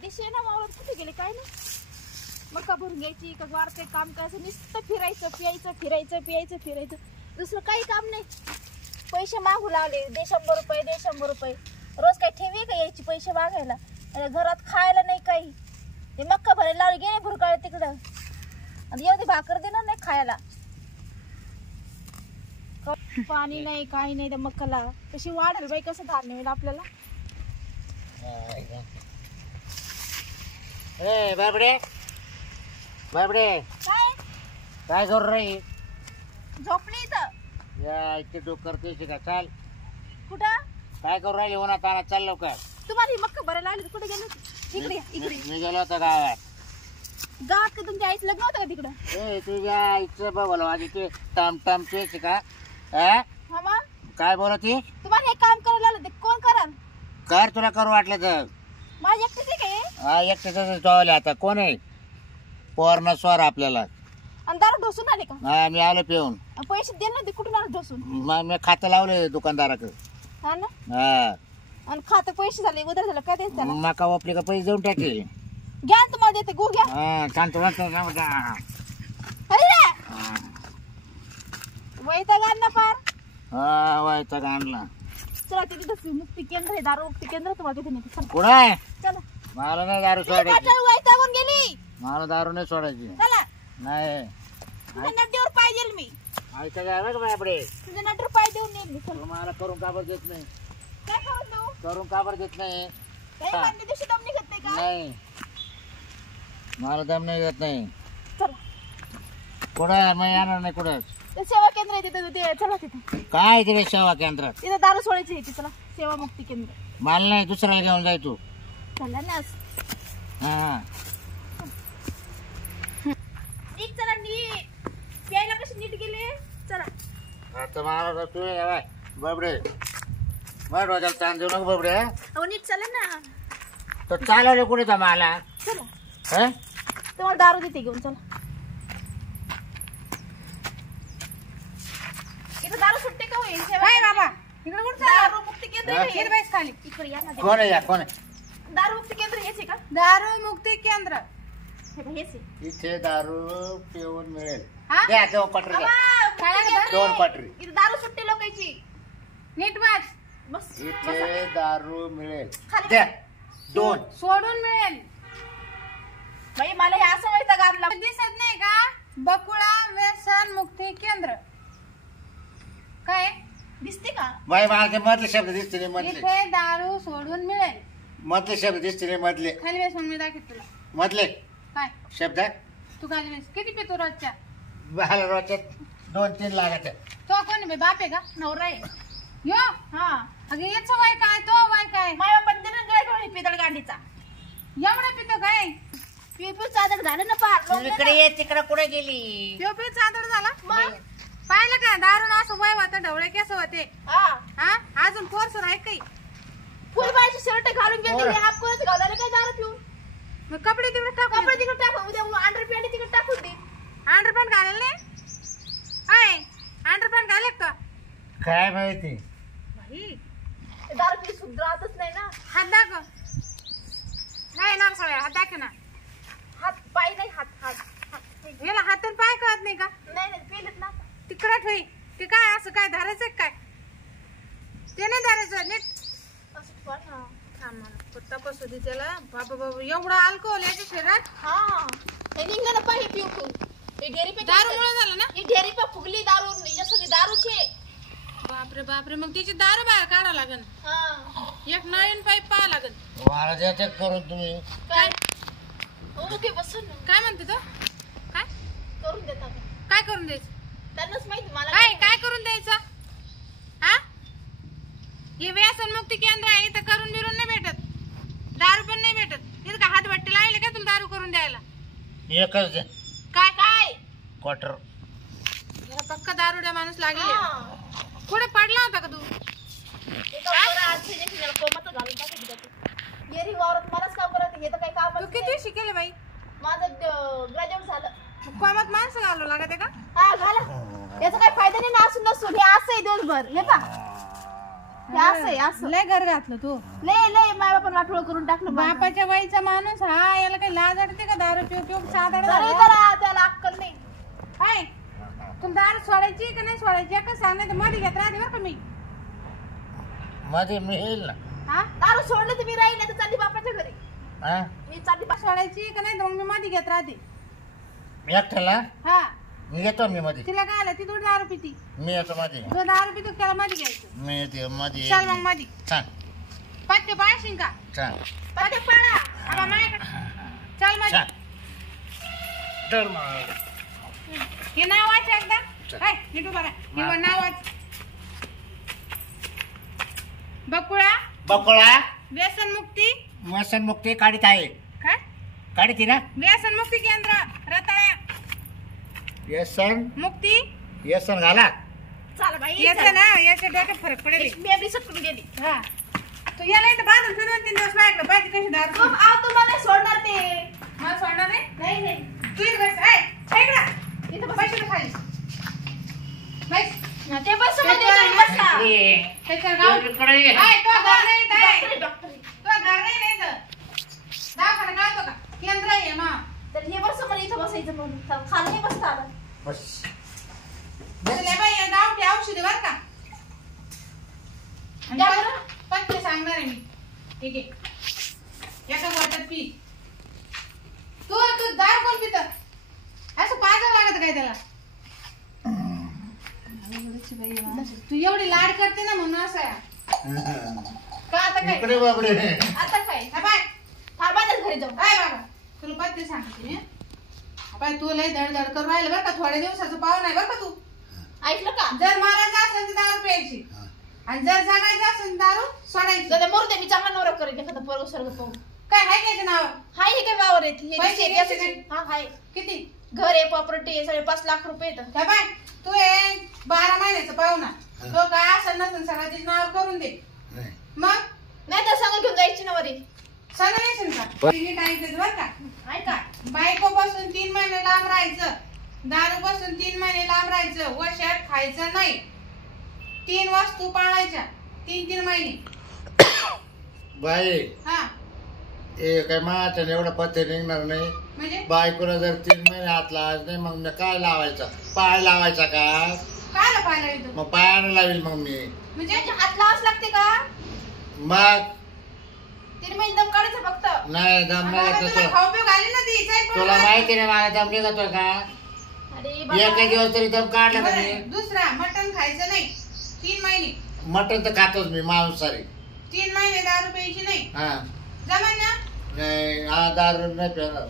दिशे ना मावळत कुठे गेले काय नाही. मका भरून घ्यायची का वार काही काम करायचं नुसतं फिरायचं प्यायचं फिरायचं प्यायचं फिरायचं दुसरं काही काम नाही. पैसे मागू लागले दे 100 रुपये दे 100 रुपये. रोज काही ठेवी का यायची पैसे मागायला. घरात खायला नाही काही. ते मक्का भरायला लावले गेले भुरकाळ तिकडं आणि एवढी भाकर देणार नाही खायला. पाणी नाही काही नाही त्या मक्काला. कशी वाढेल बाई कसं धान्य मिळेल आपल्याला. ए बाबडे बाबडे काय काय करू रही? झोपली इथं. या इतके डोक करतेस का? चाल. कुठं काय करू राहिली उन्हात तानात? चाल लवकर. तुम्हाला ही मक्का भरायला लागली कुठे गेले? इकडे या, इकडे. मी गेलो होतो गावात. गावात का तुमच्या आईचं लग्न होतं का तिकडं? ए तुझ्या आईचं बघ आधी ते टम तेच का? हा मग काय बोलती? तुम्हाला हे काम करायला लागलं ते कोण कराल? कर तुला करू वाटलं तर. माझी एकटीच आहे का हे? हा एकट्याच टॉवले आता कोण आहे? पोरना स्वर आपल्याला. आणि दारू ढोसून आले का? हा मी आलो पिऊन. आणि पैसे दे ना ते कुठून आले ढोसून? मग मी खातं लावले दुकानदाराकडे. हा ना. हा आणि खाते पैसे झाले उधार झालं काय द्यायचं त्याला? मका वापली का पैसे देऊन टाकेल. घ्या ना तुम्हाला देते गो घ्या. हा शांत अरे रे वैताग आणला पार. हा व्हायचा आणला. चला तिथे मुक्ती केंद्र आहे दारू मुक्ती केंद्र तुम्हाला तिथे नेते. कुठं आहे? चला. मला नाही दारू सोडायची. वैतागून गेली. मला दारू नाही सोडायची. चला. नाही तुझ्या नटीवर पाय देईल मी. ऐका काय बघ बापडे. तुझ्या नटीवर पाय देऊन येईल मी. चल. मला करून काबर देत नाही. काय करून देऊ? करून काबर देत नाही. काही मान्य दिवशी दम निघत नाही का? नाही मला दम नाही देत नाही. चला. कुठं मग येणार नाही कुठं. ते सेवा केंद्र आहे तिथे ते चला तिथे. काय तिथे सेवा केंद्रात? तिथे दारू सोडायची आहे चला सेवा मुक्ती केंद्र. मला नाही दुसऱ्याला घेऊन जाय तू. चला ना. हा नीट चला नीट. प्यायला कशी नीट गेले. चला. आता मला तू बाबडे बरं वाजायला ताण देऊ नको बाबडे. अहो नीट चला ना. तर चालवले कुठे तर मला. चला. हा तुम्हाला दारू देते घेऊन चला. इथं दारू सुट्टे का होईल? काय बाबा इकडे कुठं दारू मुक्ती केंद्र हा? आहे. हिरवाईच खाली. इकडे या ना. कोण आहे या कोण आहे? दारू मुक्ती केंद्र हेच आहे का? दारू मुक्ती केंद्र. हे बघ, हेच आहे. इथे दारू पिऊन मिळेल. हा? द्या 2 क्वार्टर द्या. मुक्ती केंद्र आहे. 2 क्वार्टर. इथं दारू सुट्टी लोकांची. नीट वाच. बस इथे दारू मिळेल. खाली. द्या 2. सोडून मिळेल. बाई मला हे असं वैताग आणला. दिसत नाही का? बकुळा व्यसन मुक्ती केंद्र. काय दिसते का? बाई मला ते मधले शब्द दिसते नाही. मधले इथे दारू सोडून मिळेल. मधले शब्द दिसते नाही. मधले खाली व्यसन मी दाखवत तुला. मधले काय शब्द तू खाली व्यस किती पितो रोजच्या? बाहेर रोजच्यात 2-3 लागायचे. तो कोण आहे बाई? बाप आहे का? नवरा आहे. यो हा अगं याचं वय काय तो वय काय? माझ्या बंदर काय करून पितळ गांडीचा एवढा पितो काय? पिऊ चादर झालं ना पार. तू इकडे ये तिकडे कुठे गेली? पिऊ पिऊ चादर झाला. मग पाहिलं का दारून असं वय होतं ढवळे केस होते. हा हा अजून पोरसर आहे काही? फुलबाईची शर्ट घालून गेली. बरं. हाफ कोणच घालायला काय दारू पिऊन. मग कपडे तिकडे टाकून कपडे तिकडे टाकून उद्या अंडरपॅन्ट तिकडे टाकून दे. अंडरपॅन्ट घालेल नाही? आहे अंडरपॅन्ट घाले का? काय माहिती. बाई दारू पी सुधरतच नाही ना. हात दाखव. काय येणार सगळ्या हात दाखव ना. हात पाय नाही हात हात हात. याला हातून पाय कळत नाही का? नाही नाही पेलत ना. तिकडे ठेवी. ते काय असं काय धरायचं काय? ते नाही धरायचं नीट. असं पण हा. थांब मला पत्ता पसू दे त्याला. बाबा बाबा एवढं अल्कोहोल याच्या शरीरात. हा हे निघलं ना पाय पिऊ पिऊ. हे ढेरी पे दारूमुळे झालं ना? ही ढेरी पे फुगली दारू. हिच्या सगळी दारूची. बापरे बापरे मग तिची दारू बाहेर काढावं लागेल. हा एक नळीन पाईप पाहावं लागेल. मला द्यायचं करून तुम्ही. काय ओके बसून ना. काय म्हणते तो? काय करून देता काय करून द्यायचं? त्यांनाच माहिती मला. काय काय करून द्यायचं? हा हे व्यसन मुक्ती केंद्र आहे. इथं करून बिरून नाही भेटत. दारू पण नाही भेटत. इथं का हात भट्टी लागले का तुला दारू करून द्यायला? एकच द्या काय काय क्वार्टर. पक्का दारुड्या माणूस लागेल. हा. कुठे पडला होता का तू? एका बरं आज त्याला कोमातच घालून टाकायची त्याची. येरी वावरात मलाच काम करत. हे तर काही काम तू किती शिकेल बाई? माझं ग्रॅज्युएट झालं. कोमात माणसं घालू लागते का? हा घाला. याचा काही फायदा नाही ना. असून नसून हे असं आहे दिवसभर. हे पा हे असं आहे असं. लय घर घातलं तू. लय लय माय बापानं वाटोळं करून टाकलं माझं. बापाच्या वयचा माणूस हा, याला काही लाज वाटते का? दारू पिऊ पिऊ साधारण जरा जरा त्याला अक्कल नाही. काय तुला दारू सोडायची का नाही सोडायची एकच सांग, नाही तर मध्ये घेत राहते बरं का मी. मध्ये मी येईल ना. हा दारू सोडलं तर मी राहील नाही तर चालली बापाच्या घरी. हा मी चालली सोडायची का नाही तर मग मी मध्ये घेत राहते. मी एकट्याला हा मी येतो मी मध्ये. तिला काय आलं ती थोडी दारू पिती. मी येतो मध्ये. जो दारू पितो त्याला मध्ये घ्यायचं. मी येते मध्ये. चल मग मध्ये. छान पत्ते पाळशील का? छान पत्ते पाळा आबा माझ्याकडे. चल मध्ये. छान तर मग हे नाव वाच एकदा. काय नीट उभा राहा. हे नाव वाच. बकुळा बकुळा व्यसन मुक्ती. व्यसन मुक्ती काढीत आहे. काय काढीत ना. व्यसन मुक्ती केंद्र रताळ्या. व्यसन मुक्ती व्यसन घाला. चाल बाई याचं ना याच्या डोक्यात फरक पडेल. मी आपली सटकून गेली. हा तू याला इथं बांधून फिरवून 3 दिवस माझ्याकडे पाहिजे कशी दारू. तुम्हाला सोडणार ते. मला सोडणार नाही. नाही नाही तू इथं बस. ऐ इकडं इथं बस. पैसे खाली बस. ते बस मध्ये बसा. त्याच्या गाव इकडे ये. ऐ तो घर नाही इथं. डॉक्टर डॉक्टर तो घर नाही ना इथं. दवाखाना कळतो का? केंद्र आहे ना. तर हे बस मध्ये इथं बसायचं म्हणून तर खाली नाही बसता आलं. बस. तुला बाई या गावठी औषध बर का. आणि द्या बरं. पत्ते सांगणार आहे मी. ठीक आहे एका वाटत पी. तू तू दार कोण पित असं पाजावं लागत काय त्याला. तू एवढी लाड करते ना म्हणून असं आहे. का आता काय इकडे बाबडे. आता काय हा बाय थांबायलाच घरी जाऊ. काय बाबा तुला पत्ते सांगते. बाय तू लय धडधड करून राहिलं बरं का. थोड्या दिवसाचं पाहून आहे बरं का तू. ऐकलं का? जर मारायचं असेल तर दारू प्यायची आणि जर जागायचं असेल तर दारू सोडायची. दादा मरू दे मी चांगला नवरा करेन एखादा पोरग सर्ग पाहून. काय आहे त्याचं नाव? हाय हे काय वावर आहेत हे पैसे शेती घ्यायचे असायची. काय? हा हाय किती? घर आहे प्रॉपर्टी आहे सगळे 5 लाख रुपये येतं. काय बाय तू हे 12 महिन्याचं पाहुणा तो काय असं नसेल सगळं तिच्या नावावर करून दे. नाही. मग नाही तर सांगा घेऊन जायची ना वरी. सगळं नेशील का? तिने टाइम बर का. ऐका बायको पासून 3 महिने लांब राहायचं. दारू पासून 3 महिने लांब राहायचं. वशात खायचं नाही. 3 वस्तू पाळायच्या 3 महिने. बाई हा हे काय माझ्या एवढं पत्ते निघणार नाही. म्हणजे बायकोला जर 3 महिने हात लावायचं नाही मग मी काय लावायचा? पाय लावायचा का? काय पाहायला येतो मग पायानं लावील मग मी. म्हणजे म्हणजे हात लावाच लागते का? मग 3 महिने दम काढायचं फक्त. नाही दम नाही आता येत तुला तो. खाऊ पिऊ घाली ना ती इथे तुला माहिती नाही मला दम निघतोय का? अरे एक बाबा दिवस तरी दम काढला का मी? बरं, दुसरा मटण खायचं नाही 3 महिने. मटण तर खातोच मी मांसाहारी. 3 महिने दारू प्यायची नाही. हा जमन ना. नाही हा दारू नाही पिणार.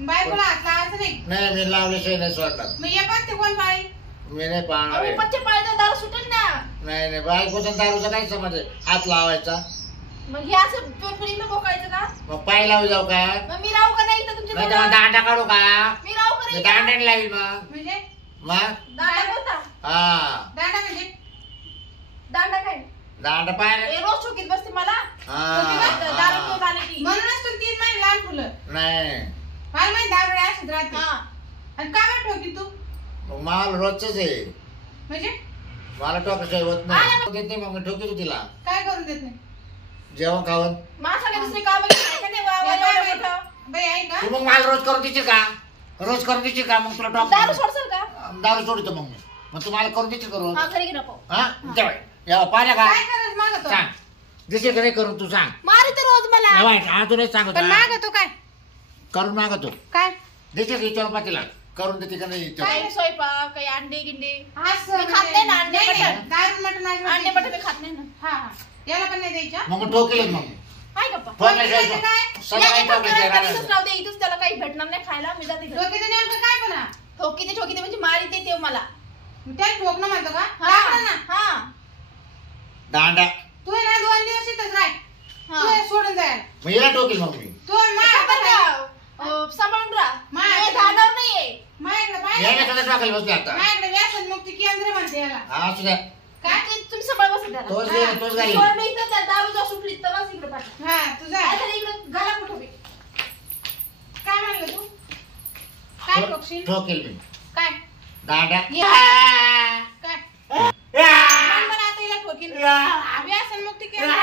बायकोला हात लावायचं नाही. नाही मी लावल्याशिवाय नाही सोडणार. मग ये पण ते कोण पाळी. मी नाही पाहणार अरे आहे. पच्चे पाळलं दारू सुटेल ना. नाही नाही बायकोचा दारूचा काय समज आहे? हात लावायचा मग हे असं पिऊन पिऊन इकडं बोकायचं का? मग पाय लावू जाऊ का? मग मी राहू का नाही इथं तुमच्या नाही तर जवळ? मग दांडा काढू का? मी राहू का मी नाही? दांड्याने लावील मग. म्हणजे मग दांडा कोणता? हा दांडा म्हणजे दांडा काय? दांडा पाय हे रोज चौकीत बसते मला. दारू पिऊन हा आली ती. म्हणूनच तू 3 महिने लहान फुलं. नाही मला माहिती दारू असत राहते. हा. आणि का बरं ठोकी तू मग मला रोजच आहे. म्हणजे मला टोकाशिवाय होत नाही. देत नाही मग मी ठोकीतो तिला काय करून देत नाही. जेवण खावण. मला सांगा दुसरे काम आहे का नाही? वा- वा- एवढं मोठं. बाई आहे का? तू मग मला रोज करून देशील का? रोज करून देशील का? मग तुला दारू टॉप सोडसाल का? दारू सोडतो मग मी. मग तुम्हाला करून देशील करून. हा घरी घे नको. हा जेवाय या पाहिलं का? काय करत मागतो. सांग दिसेल का नाही करून तू सांग. मारी तर रोज मला. जेवाय अजूनच सांगतो पण मागतो काय करून मागतो. काय दिसेल का विचार पातीला करून देते का नाही विचार. काही स्वयंपाक काही अंडे गिंडे. असं मी खात नाही ना अंडे नाही, नाही. मटण. दारू मटण अजिबात अंडे नाही. बटाटे खात नाही ना. हा हा याला पण नाही द्यायच्या. मग ठोकेल मग हाय गप्पा. ठोकायचं काय? सगळं या काही एका घरात ठोकायचं कधीच राहू दे इथंच त्याला काही भेटणार नाही खायला. मी जाते घरी. डोक्याचं नेमकं काय पण हा? ठोकीते ठोकीते म्हणजे मारी ते मला. त्याला ठोकणं म्हणतो का? हा दाखव ना. हा दांडा तू आहे ना 2 दिवस इथंच राह. तू हा. हे सोडून जाय. मग याला ठोकेल मग मी. तू सांभाळून राहा. मा- धाडावर नाहीये. माझ्याकडे याला पाहिजे. कसं टाकायला बसले आता. माझ्याकडे व्यसन मुक्ती केंद्र म्हणते याला. हा असू द्या. काय? तुम्ही सांभाळ बसा त्याला. तोच गेला तोच घाली. सोडलं इथं त्या दारू जा सुटली तेव्हाच इकडे पाठवा. हा तुझा काय झालं इकडं घाला कुठं बी. काय म्हणलं तू? काय ठोकशील? ठोकेल मी. काय? दांडा काय? मन आता हिला ठोकील व्यसनमुक्ती केंद्र